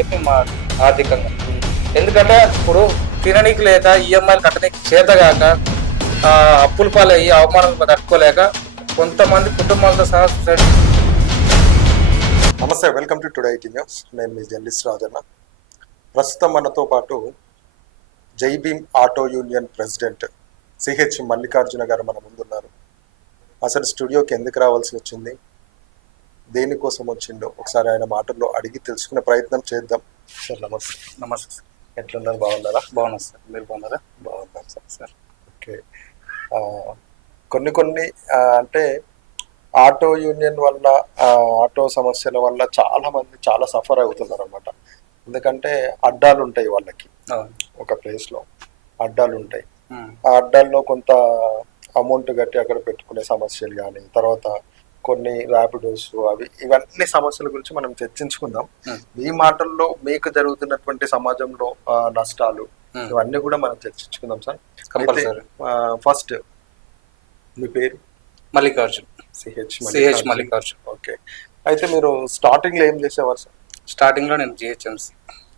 చెప్పి మా ఆర్థికంగా. ఎందుకంటే ఇప్పుడు తిననీకి లేక ఈఎంఐలు కట్టనీకి చేతగాక అప్పుల పాలయ్యి అవమానాలు తట్టుకోలేక కొంతమంది కుటుంబాలతో సహా సూసైడ్. నమస్తే, welcome to today IT news. నేను మీ జర్నలిస్ట్ రాజన్న. ప్రస్తుతం మనతో పాటు Jai Bhim auto union president CH Mallikarjuna గారు మన ముందున్నారు. అసలు స్టూడియోకి ఎందుకు రావాల్సి వచ్చింది, దేనికోసం వచ్చిండో ఒకసారి ఆయన మాటల్లో అడిగి తెలుసుకునే ప్రయత్నం చేద్దాం. సార్ నమస్తే. నమస్తే సార్. ఎట్లున్నారు, బాగున్నారా? బాగున్నారు సార్, మీరు బాగున్నారా? బాగున్నారు సార్. Sir okay. కొన్ని అంటే ఆటో యూనియన్ వల్ల, ఆటో సమస్యల వల్ల చాలా మంది చాలా సఫర్ అవుతున్నారు అనమాట. ఎందుకంటే అడ్డాలు ఉంటాయి వాళ్ళకి, ఒక ప్లేస్లో అడ్డాలు ఉంటాయి. ఆ అడ్డాల్లో కొంత అమౌంట్ కట్టి అక్కడ పెట్టుకునే సమస్యలు కానీ, తర్వాత కొన్ని ర్యాపిడోస్ ఇవన్నీ సమస్యల గురించి మనం చర్చించుకుందాం. మీ మాటల్లో మీకు జరుగుతున్నటువంటి సమాజంలో నష్టాలు ఇవన్నీ కూడా మనం చర్చించుకుందాం సార్. ఫస్ట్ మీ పేరు? మల్లికార్జున్. సిహెచ్ మల్లికార్జున్. ఓకే. అయితే మీరు స్టార్టింగ్ లో ఏం చేసేవారు సార్? స్టార్టింగ్ లో నేను జిహెచ్ఎంసి